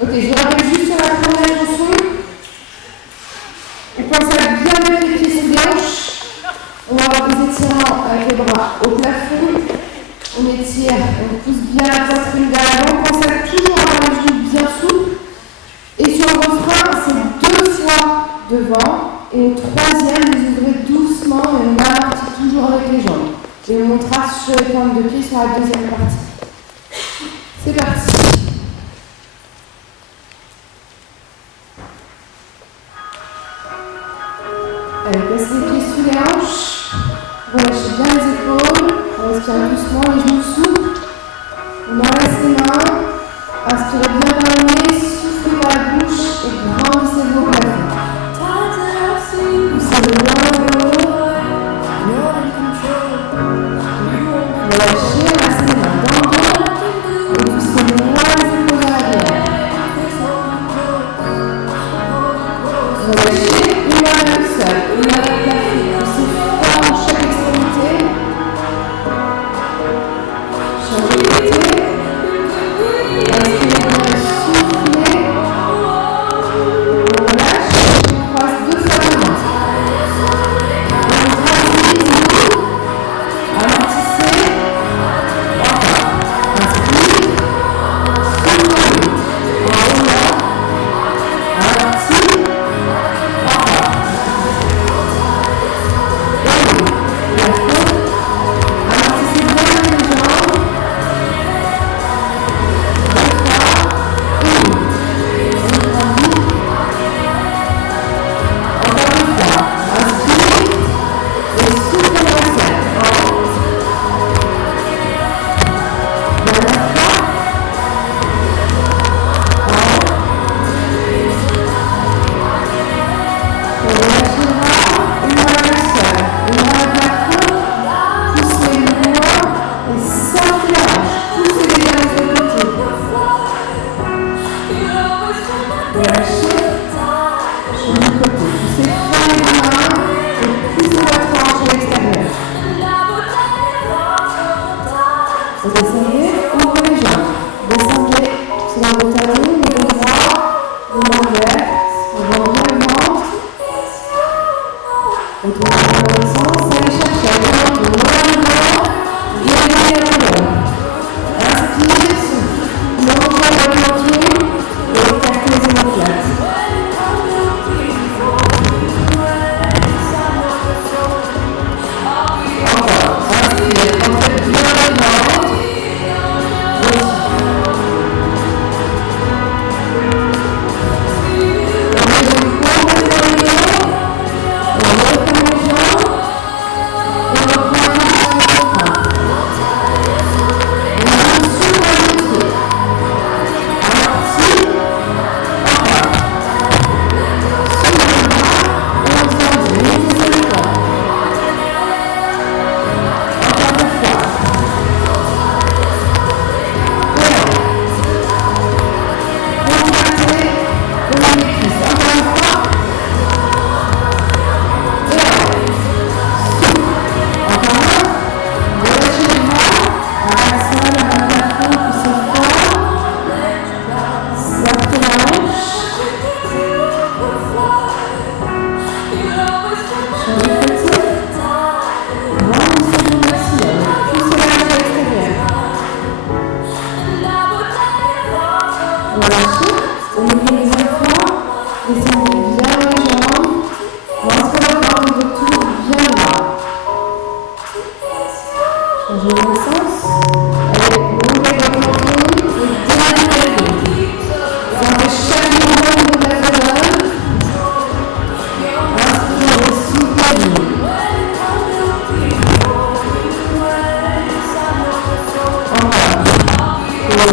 Ok, je rappelle juste sur la première chanson. On pense à bien mettre les pieds sur les hanches. On va avoir des étirements avec les bras au plafond. On étire, on pousse bien la poitrine vers l'avant. Pensez à toujours avoir les genoux bien souples. Et sur le refrain, c'est 2 fois devant. Et au troisième, vous ouvrez doucement et on amortit toujours avec les jambes. Et on montera sur les pointes de pied sur la deuxième partie. C'est parti. Allez, passez les pieds sous les hanches. Relâchez bien les épaules. On respire doucement, les genoux souples. On enlace les mains. Inspirez bien par le nez, soufflez par la bouche et grandissez vos plafons. Poussez le blanc vers le haut. Relâchez, enlacez les mains dans le dos et poussez loin les épaules vers l'arrière. Relâchez, une main vers le sol, une main vers le plafond. Poussez fort chaque extrémité. Changez de côté. Inspirez bien, soufflez. On relâche, on croise 2 fois la main. On tranquillise, amortissez. Encore. Inspire. Souffle. En roulant. Amorti. Encore. Et plafond. Amortissez bien les jambes. 2 fois. On prend vite. Encore 2 fois. Inspire. Et souffle dans le ciel. Dernière fois. On relâche les bras. Une main vers le sol. Une main vers le plafond. Poussez loin et sortez la hanche. Poussez les jambes de côté. Relâchez. Sur le côté. Poussez fort les mains et poussez votre hanche à l'extérieur. Vous descendez, ouvrez les jambes. Descendez selon vos talons, niveau droit, vos mains ouvertes. On va ouvrir le ventre. Retournez dans l'autre sens. Allez chercher à bien le ventre. Bien les épaules. Inspire, souffle. Longtemps le menton et écartez les omoplates. Encore. Inspire. Rentrez bien le ventre. On met les jambes complètement dans le dos. On referme les jambes. Et on reprend un peu sur le frein. On avance sur le pied. Amorti. Encore. Soulevez les bras et on grandit. Montez le corps. Encore 2 fois. Contractez le magnétisme. Encore 1 fois. Souffle. Encore 1. Relâchez les bras. À la sol, à la plafond, poussez fort. Sortez la hanche. Changez de côté. Grandissez vos maxillaires. Poussez la hanche à l'extérieur. Relâchez. Au niveau des enfants, descendez bien les jambes. Lancez votre forme de tour bien droit. Changez de sens. Allez, montez votre menton et démarrez le dos. Sentez chaque mouvement au niveau de la colonne. Inspirez, soufflez. Encore. Et au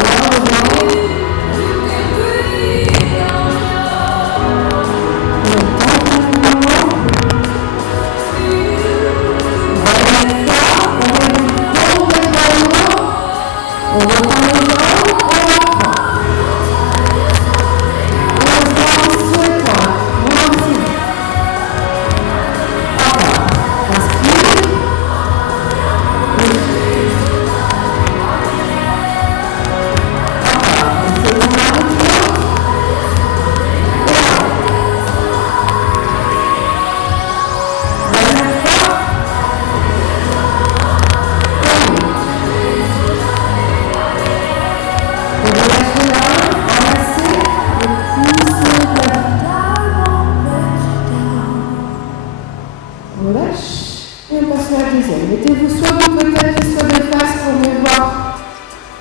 deuxième. Mettez-vous soit de côté, soit de face pour mieux voir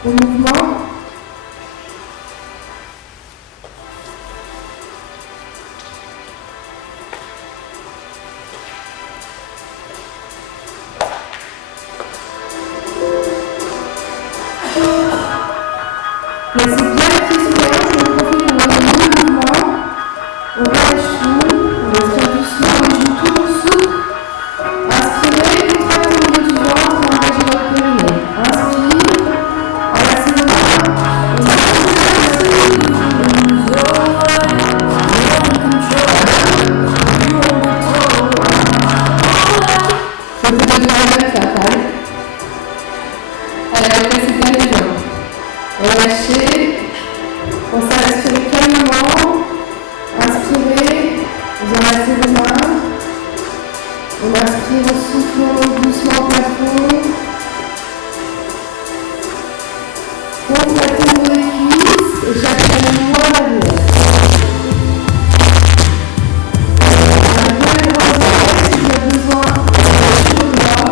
le mouvement. Laissez bien les pieds sur les hanches, on profite dans le mouvement. On relâche tout, on respire doucement, les joues toujours souples. Inspirez, contractez le haut du ventre, engagez votre périnée. Inspire, enlacez vos bras. Et je vous donne la même fatale. Laissez bien les jambes. Relâchez. On s'est respiré calmement. Inspirez. Vous enlacez vos mains. On inspire en soufflant doucement au plafond. Contractez vos cuisses et cherchez le moins l'arrière. Un peu de rentrée si vous avez besoin de chocolat.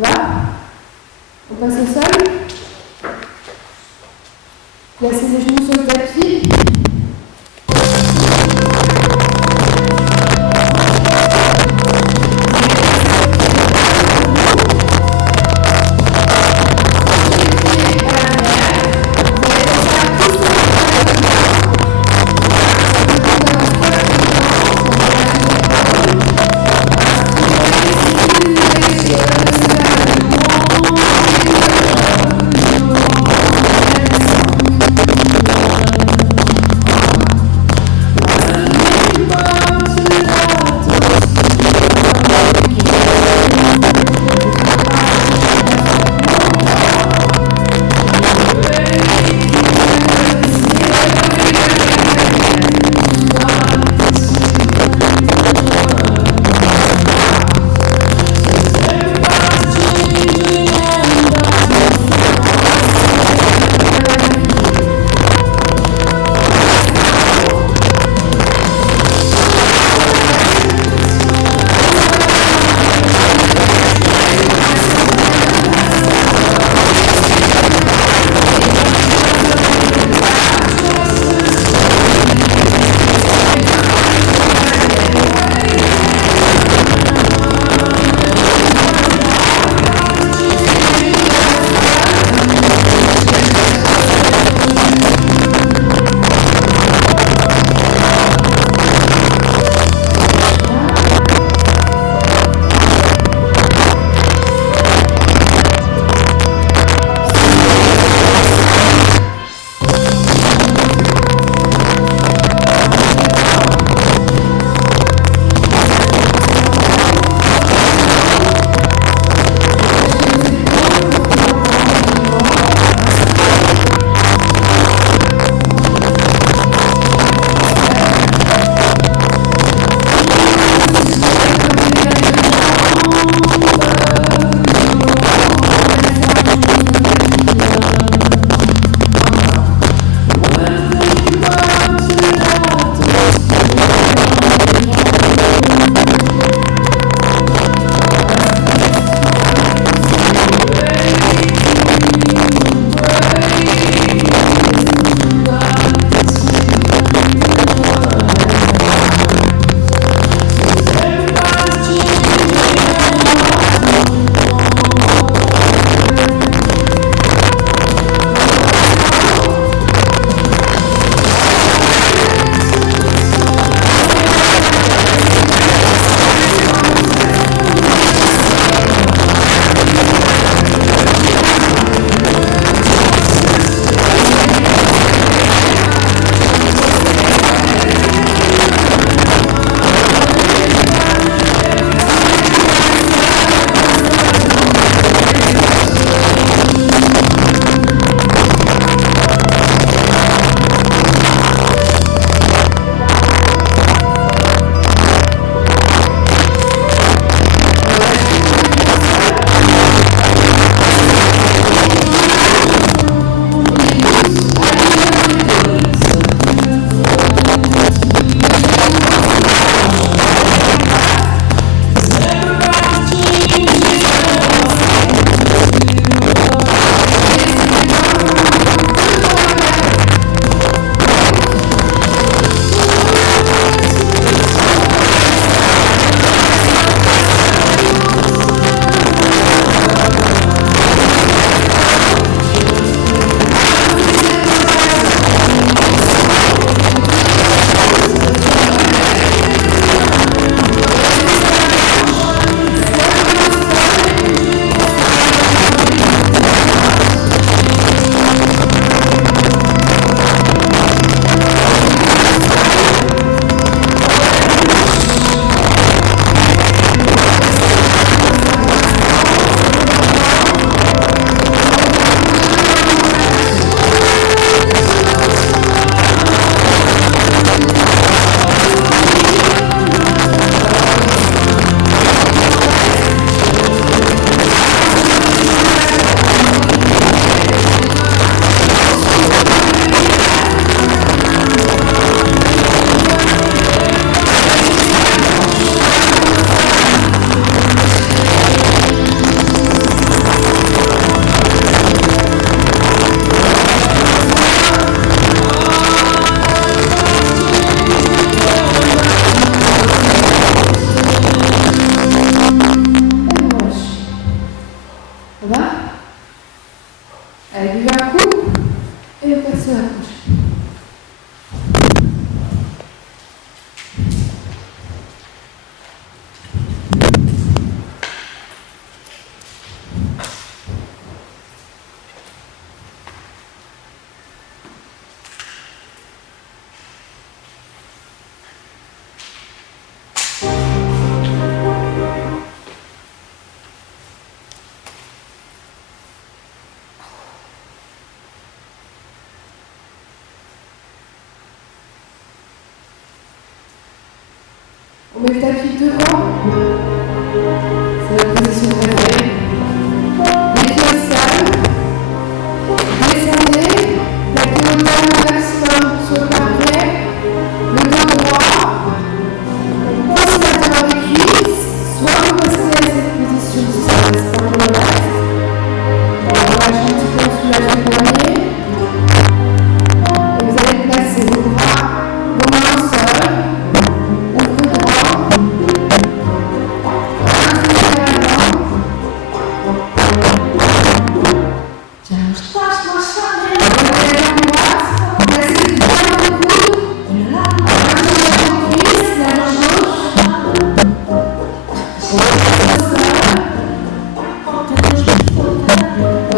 Ça va? On passe au sol. Placez les genoux sur le tapis. On met le tapis devant. C'est la position préférée. Les pieds au sol. Descendez. Plaquez le dos au maximum sur le parquet. Le dos droit. On pense maintenant les cuisses. Soit vous restez à cette position si ça reste pas pour le reste. On relâche un petit peu le soulage du poignet. Et vous allez placer vos bras, vos mains au sol. Au cou droit. Inspirez la langue.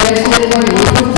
Relâchez les poignets.